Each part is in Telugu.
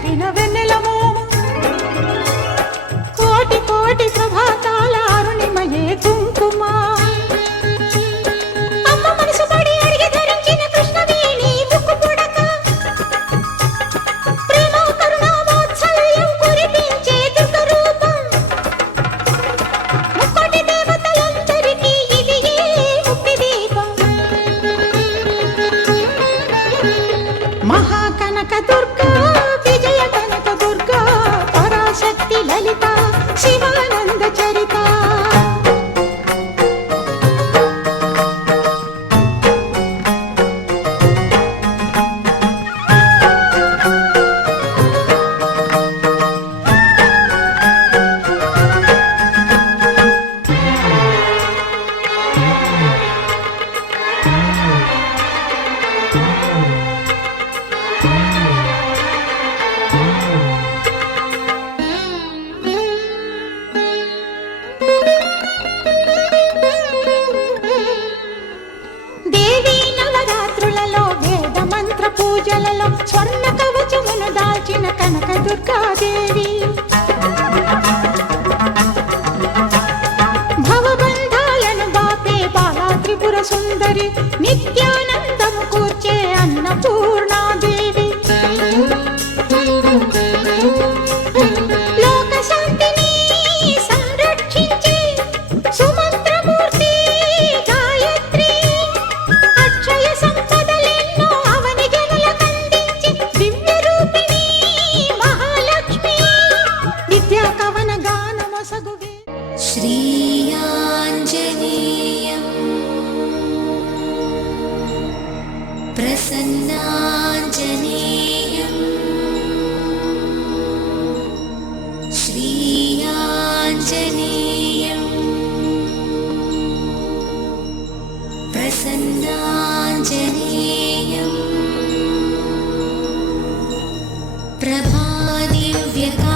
కలిపిన వెన్నెలమో కోటి కోటి ప్రభాతాల అరుణిమయే కుంకుమ అమ్మ మనసు పడి అడిగి ధరించిన కృష్ణవేణి ముక్కు పుడక ప్రేమ కరుణామోత్సల్యం కురిపించే దుర్గ రూపం ముక్కోటి దేవతలందరికీ ఇది ముక్తి దీపం మహాకనక దుర్గా విజయ కనక దుర్గా పరాశక్తి లలిత శివానంద చరిత పూజలలో స్వర్ణ కవచమును దాల్చిన కనక దుర్గాదేవి భవబంధాలను బాపే బాలా త్రిపుర సుందరి నిత్యానందము కూర్చే అన్నపూర్ణాదేవి లోక శాంతిని సంరక్షించే సుమంత్రమూర్తి గాయత్రి అక్షయ సంపదలెన్నో श्रीयाञ्जनेयं प्रसन्नाञ्जनेयं श्रीयाञ्जनेयं प्रसन्नाञ्जनेयं प्रभादिव्यकायं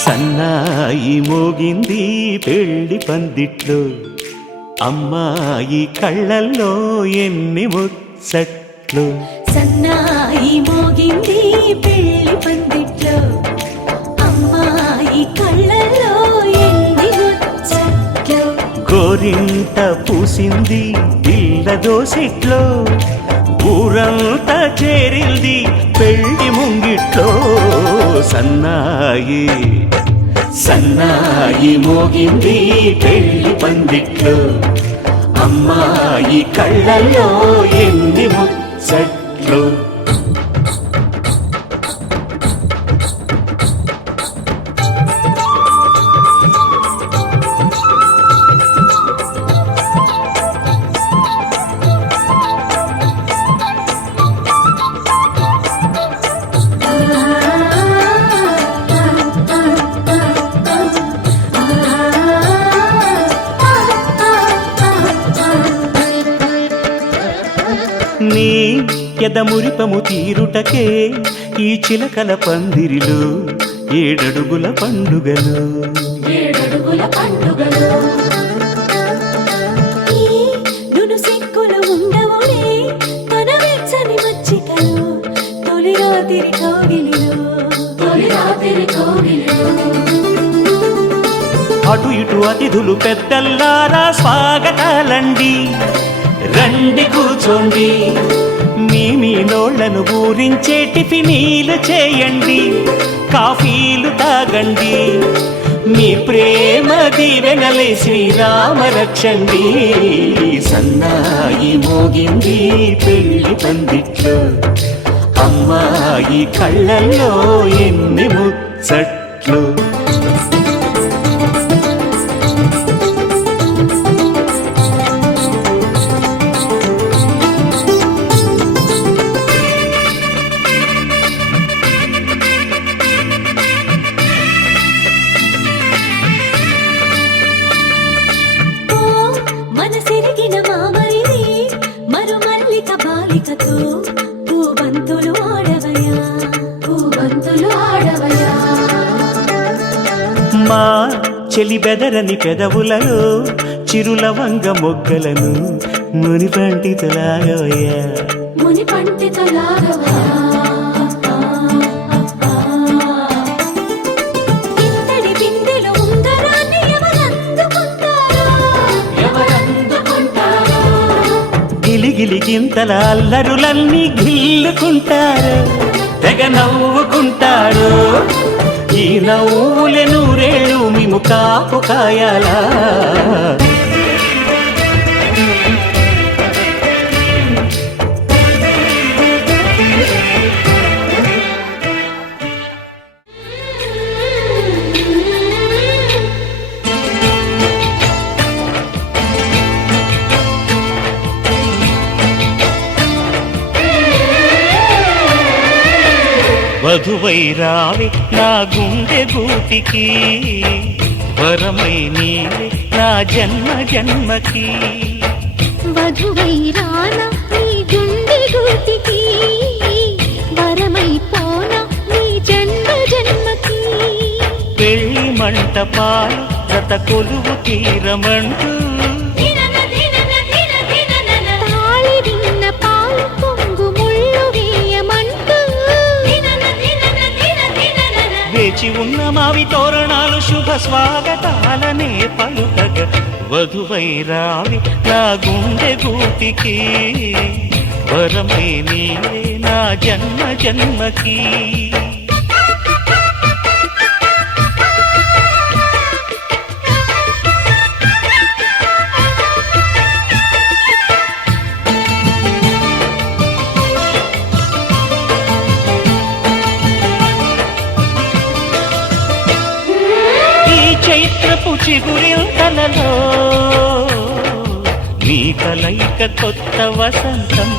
సన్నాయి మోగింది పెళ్లి పందిట్లో అమ్మాయి కళ్ళల్లో ఎన్ని ముచ్చట్లు సన్నాయి మోగింది పెళ్లి పందిట్లో అమ్మాయి కళ్ళల్లో ఎన్ని ముచ్చట్లు గోరింట పూసింది పిల్ల దోసిట్లో ఊరంతా చేరింది పెళ్లి ముంగిట్లో సన్నాయి సన్నాయి మోగింది పెళ్లి పందిట్లో అమ్మాయి కళ్ళల్లో ఎన్ని ముచ్చట్లు ఎదమురిపము తీరుటకే ఈ చిలకల పందిరిలో ఏడడుగుల పండుగలు. ఏడడుగుల పండుగలు ఈ నును సిక్కులు ఉండవులే తన వెచ్చని మచ్చికలు తొలి రాత్రి కోగిలిలో అటు ఇటు అతిథులు పెద్దల్లారా స్వాగతాలండి, రండి కూర్చోండి, మీ నోళ్లను ఊరించే టిఫినీలు చేయండి, కాఫీలు తాగండి, మీ ప్రేమ దీవెనలే శ్రీరామ రక్షండి. సన్నాయి మోగింది పెళ్లి పందిట్లో, అమ్మాయి కళ్ళల్లో ఎన్ని ముచ్చట్లు. మనసిరిగిన మామరిది మరుమల్లిక బాలికతో పూబంతులు ఆడవయా మా చెలి బెదరని పెదవులలో చిరులవంగ మొగ్గలను ముని పండితులాగవయ్యా. ఇంతటి బిందెలో ఉంగరాన్ని ఎవరందుకుంటారో గిలిగిలి గింతల అల్లరులన్నీ గిల్లుకుంటారు, తెగ నవ్వుకుంటారు. ఈ నవ్వులే నూరేళ్ళు మేము కాపు కాయాలా. వధువై రావి నా గుండె గూటికి, వరమై నీవే నా జన్మ జన్మకి. వధువై రానా నీ గుండె గూటికి, వరమై పోనా నీ జన్మ జన్మకి. పెళ్లి మంటపాలు జత కొలువు తీరమంటూ, తాళి విన్న పాలు పొంగు ముళ్ళు వేయమంటూ, వేచి ఉన్న మావి తోరణాలు శుభ స్వాగతాలనే పలుకగ. వధువై రావి నా గుండె గూటికి, వరమై నీవే నా జన్మ జన్మకి. చైత్రపు చిగురింతలలో నీ కలయిక కొత్త వసంతం.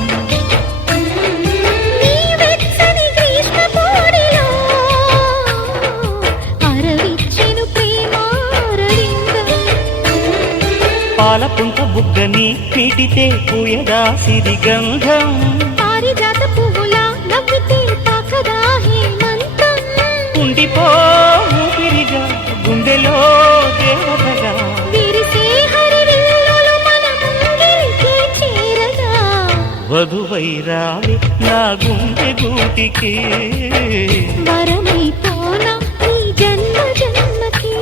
నీ వెచ్చని గ్రీష్మ పోడిలో అరవిచ్చెను ప్రేమారవిందం. పాలపుంట బుగ్గని పీటితే పూయదా సిరి గంధం. పారిజాత పువ్వులా నవ్వితే తాకదా హేమంతం. ఉండిపో ఊపిరిగా గుండెలో దేవతగా, విరిసే హరివిల్లులు మన ముంగిలికి చేరగా. వధువై రావి నా గుండె గూటికి, వరమై పోనా నీ జన్మ జన్మకి.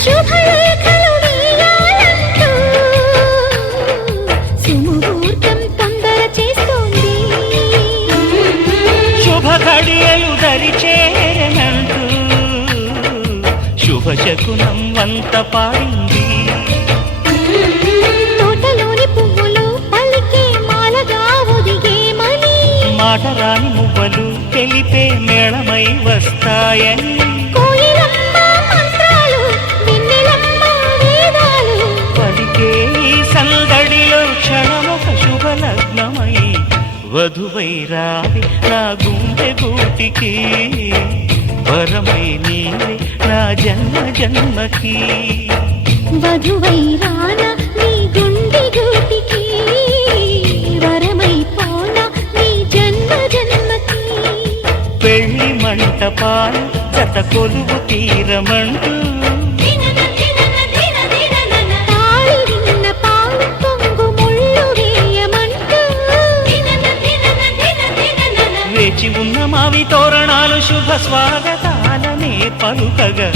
శుభలేఖలు వేయాలంటూ సుముహూర్తం తొందర చేస్తోంది. శుభ ఘడియలు దరి చేరనంటూ శుభ శకునం వంత పాడింది. తోటలోని పువ్వులు పలికే మాలగా ఒదిగేమని, మాటరాని మువ్వలు తెలిపే మేళమై వస్తాయని, కోయిలమ్మ మంత్రాలు వెన్నెలమ్మ వేదాలు వధువై రావే నా గుండె గూటికి వరమై నీవే నా జన్మ జన్మకి వధువై రానా నీ గుండె గూటికి వరమై పోనా నీ జన్మ జన్మకి పెళ్లి మంటపాలు జత కొలువు తీరమంటూ తాళి విన్న పాలు పొంగు ముళ్ళు వేయమంటూ వేచి ఉన్న మావి తోరణాలు శుభ స్వాగతాలనే పలుకగా